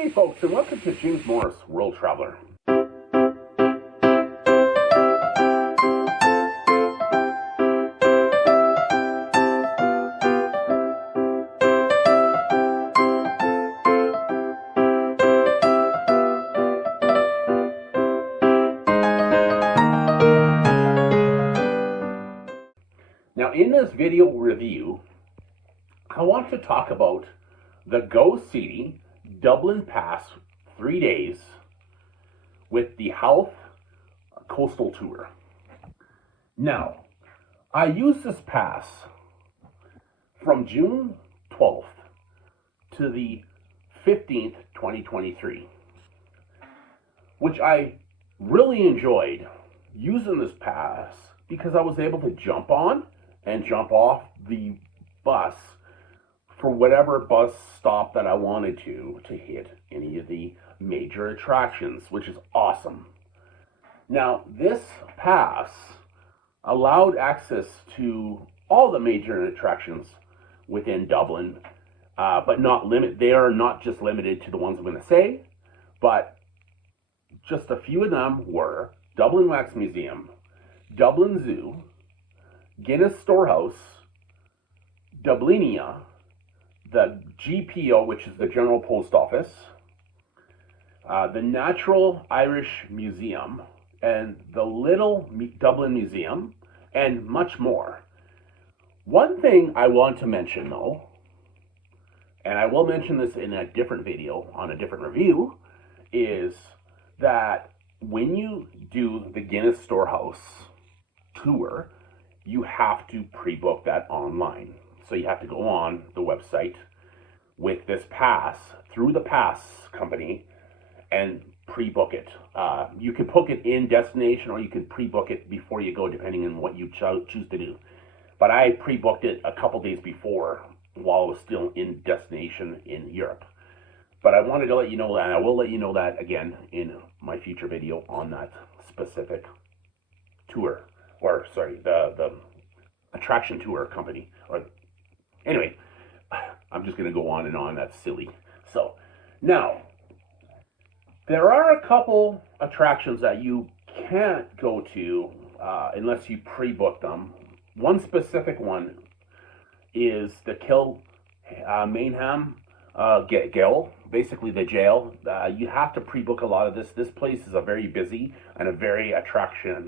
Good day, folks, and welcome to James Morris, World Traveler. Now, in this video review, I want to talk about the GO CITY Dublin Pass 3 days with the Howth Coastal Tour. Now, I used this pass from June 12th to the 15th, 2023, which I really enjoyed using this pass because I was able to jump on and jump off the bus for whatever bus stop that I wanted to hit any of the major attractions, which is awesome. Now, this pass allowed access to all the major attractions within Dublin, but they are not just limited to the ones I'm going to say, but just a few of them were Dublin Wax Museum, Dublin Zoo, Guinness Storehouse, Dublinia, the GPO, which is the General Post Office, the Natural Irish Museum, and the Little Dublin Museum, and much more. One thing I want to mention, though, and I will mention this in a different video on a different review, is that when you do the Guinness Storehouse tour, you have to pre-book that online. So you have to go on the website with this pass through the pass company and pre-book it. You can book it in destination or you can pre-book it before you go, depending on what you choose to do. But I pre-booked it a couple days before while I was still in destination in Europe. But I wanted to let you know that, and I will let you know that again in my future video on that specific tour. Or, sorry, the attraction tour company. Or anyway, I'm just going to go on and on. That's silly. So, now, there are a couple attractions that you can't go to unless you pre-book them. One specific one is the Kilmainham Gaol, basically the jail. You have to pre-book a lot of this. This place is a very busy and a very attractive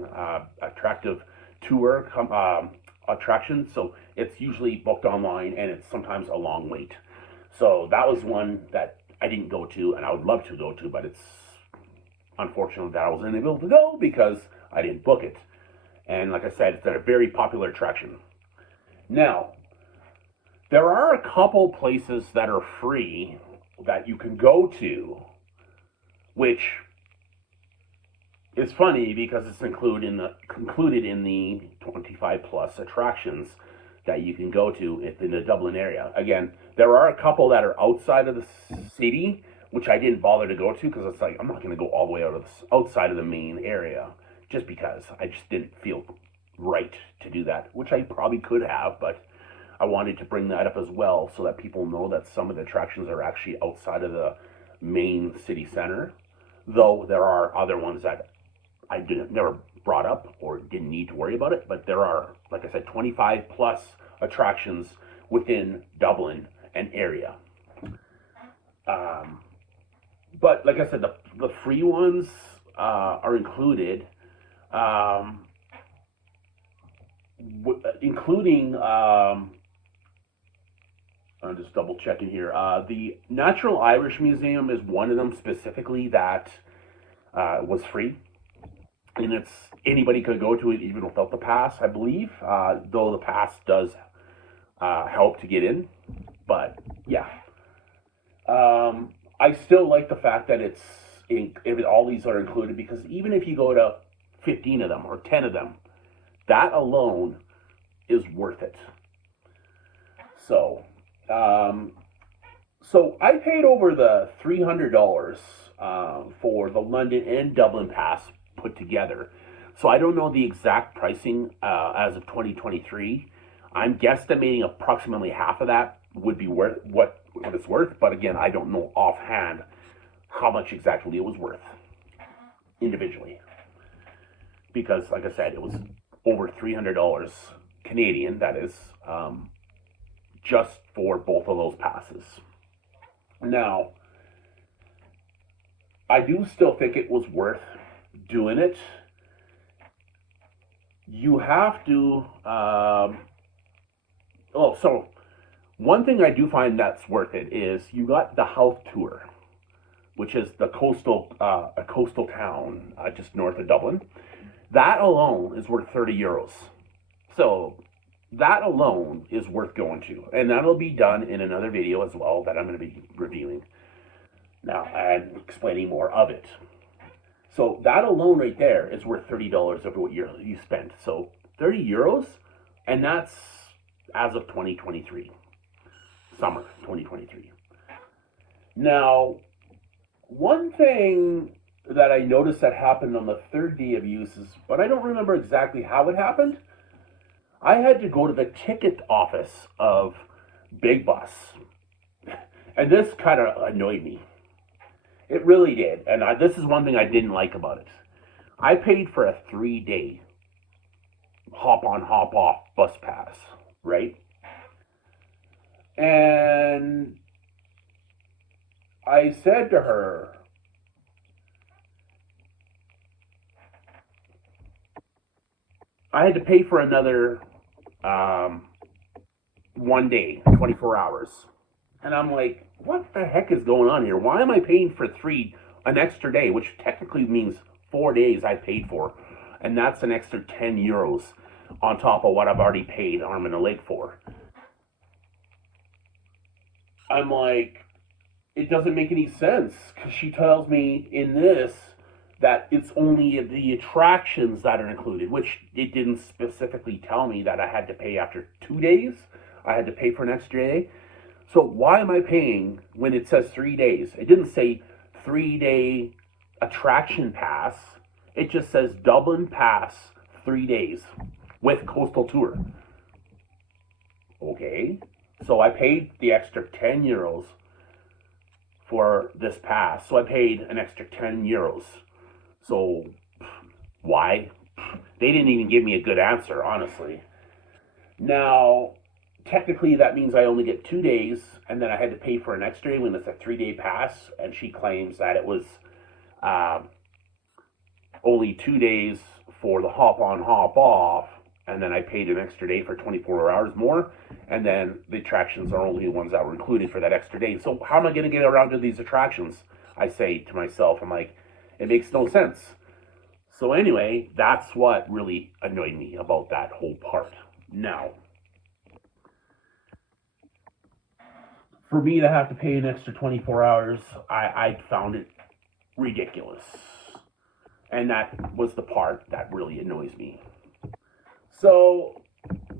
tour attraction, so it's usually booked online and it's sometimes a long wait. So that was one that I didn't go to and I would love to go to, but it's unfortunate that I wasn't able to go because I didn't book it. And like I said, it's a very popular attraction. Now, there are a couple places that are free that you can go to, which is funny because it's included in the 25 plus attractions that you can go to in the Dublin area. Again, there are a couple that are outside of the city, which I didn't bother to go to because it's like I'm not going to go all the way outside of the main area just because I just didn't feel right to do that, which I probably could have, but I wanted to bring that up as well so that people know that some of the attractions are actually outside of the main city center, though there are other ones that I never brought up or didn't need to worry about it, but there are, like I said, 25 plus attractions within Dublin and area. But like I said, the free ones are included, including, I'm just double checking here, the Natural Irish Museum is one of them specifically that was free. And it's anybody could go to it even without the pass, I believe, though the pass does help to get in. But yeah, I still like the fact that all these are included, because even if you go to 15 of them or 10 of them, that alone is worth it. So, I paid over the $300 for the London and Dublin pass put together. So I don't know the exact pricing as of 2023. I'm guesstimating approximately half of that would be worth what it's worth, but again, I don't know offhand how much exactly it was worth individually. Because, like I said, it was over $300 Canadian, that is, just for both of those passes. Now, I do still think it was worth doing it. You have to, so one thing I do find that's worth it is you got the Howth tour, which is the a coastal town just north of Dublin. That alone is worth €30. So that alone is worth going to. And that'll be done in another video as well that I'm going to be reviewing now and explaining more of it. So that alone right there is worth $30 over what you spent. So €30, and that's as of 2023. Summer 2023. Now, one thing that I noticed that happened on the third day of use is, but I don't remember exactly how it happened. I had to go to the ticket office of Big Bus. And this kind of annoyed me. It really did. And this is one thing I didn't like about it. I paid for a 3-day hop on, hop off bus pass, right? And I said to her, I had to pay for another 1 day, 24 hours. And I'm like, what the heck is going on here? Why am I paying for an extra day, which technically means 4 days I paid for, and that's an extra €10 on top of what I've already paid arm and a leg for. I'm like, it doesn't make any sense, because she tells me in this that it's only the attractions that are included, which it didn't specifically tell me that I had to pay after 2 days. I had to pay for an extra day. So why am I paying when it says 3 days? It didn't say 3-day attraction pass. It just says Dublin pass 3 days with coastal tour. Okay. So I paid the extra €10 for this pass. So I paid an extra €10. So why? They didn't even give me a good answer, honestly. Now, technically that means I only get 2 days, and then I had to pay for an extra day when it's a 3-day pass, and she claims that it was only 2 days for the hop on, hop off, and then I paid an extra day for 24 hours more, and then the attractions are only the ones that were included for that extra day. So how am I going to get around to these attractions? I say to myself, I'm like, it makes no sense. So anyway, that's what really annoyed me about that whole part. Now, for me to have to pay an extra 24 hours, I found it ridiculous. And that was the part that really annoys me. So,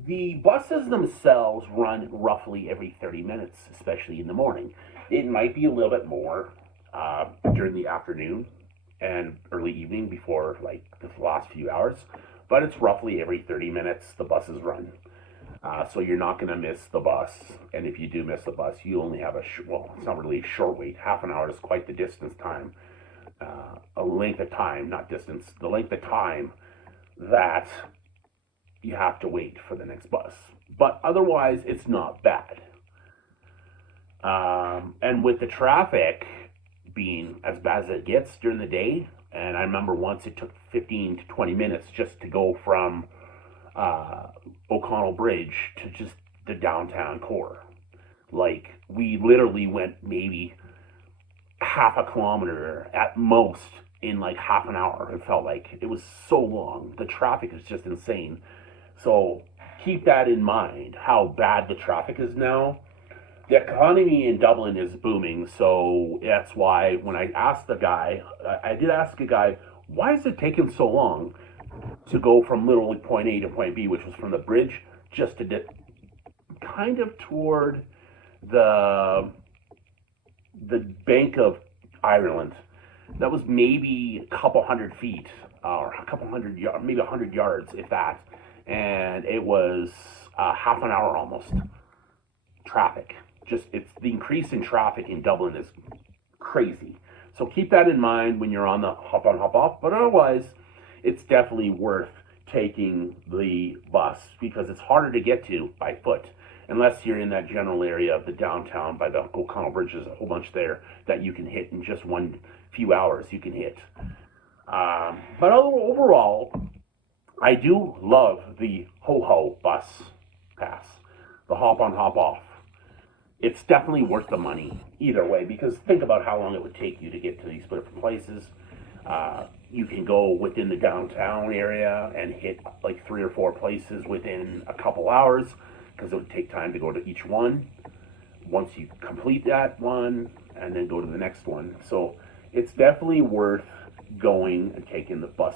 the buses themselves run roughly every 30 minutes, especially in the morning. It might be a little bit more during the afternoon and early evening before like the last few hours, but it's roughly every 30 minutes the buses run. So you're not going to miss the bus, and if you do miss the bus, you only have it's not really a short wait. Half an hour is quite the distance time, a length of time, not distance, the length of time that you have to wait for the next bus. But otherwise, it's not bad. And with the traffic being as bad as it gets during the day, and I remember once it took 15 to 20 minutes just to go from O'Connell Bridge to just the downtown core. Like, we literally went maybe half a kilometer at most in like half an hour. It felt like it was so long. The traffic is just insane. So keep that in mind, how bad the traffic is now. The economy in Dublin is booming, so that's why when I asked the guy, I did ask a guy, why is it taking so long to go from literally point A to point B, which was from the bridge, just to kind of toward the Bank of Ireland. That was maybe a couple hundred feet, or a couple hundred yards, maybe 100 yards, if that. And it was half an hour almost. Traffic. The increase in traffic in Dublin is crazy. So keep that in mind when you're on the hop on, hop off. But otherwise, it's definitely worth taking the bus because it's harder to get to by foot. Unless you're in that general area of the downtown by the O'Connell Bridge, there's a whole bunch there that you can hit in just one few hours. You can hit. But overall, I do love the Ho-Ho bus pass, the hop on, hop off. It's definitely worth the money either way because think about how long it would take you to get to these different places. You can go within the downtown area and hit like 3 or 4 places within a couple hours because it would take time to go to each one. Once you complete that one and then go to the next one. So it's definitely worth going and taking the bus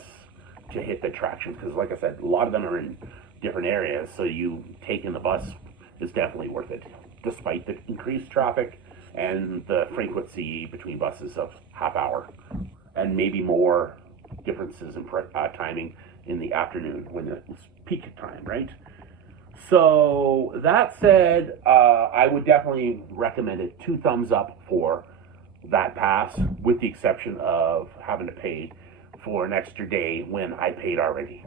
to hit the attractions because like I said, a lot of them are in different areas. So you taking the bus is definitely worth it despite the increased traffic and the frequency between buses of half hour and maybe more differences in timing in the afternoon when it's peak time, right? So that said, I would definitely recommend it. 2 thumbs up for that pass, with the exception of having to pay for an extra day when I paid already.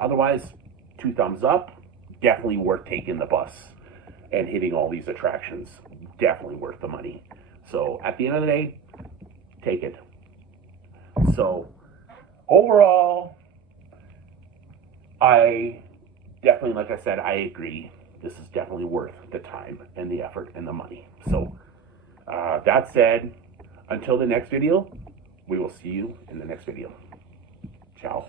Otherwise, 2 thumbs up. Definitely worth taking the bus and hitting all these attractions. Definitely worth the money. So at the end of the day, take it. So overall, I definitely, like I said, I agree. This is definitely worth the time and the effort and the money. So that said, until the next video, we will see you in the next video. Ciao.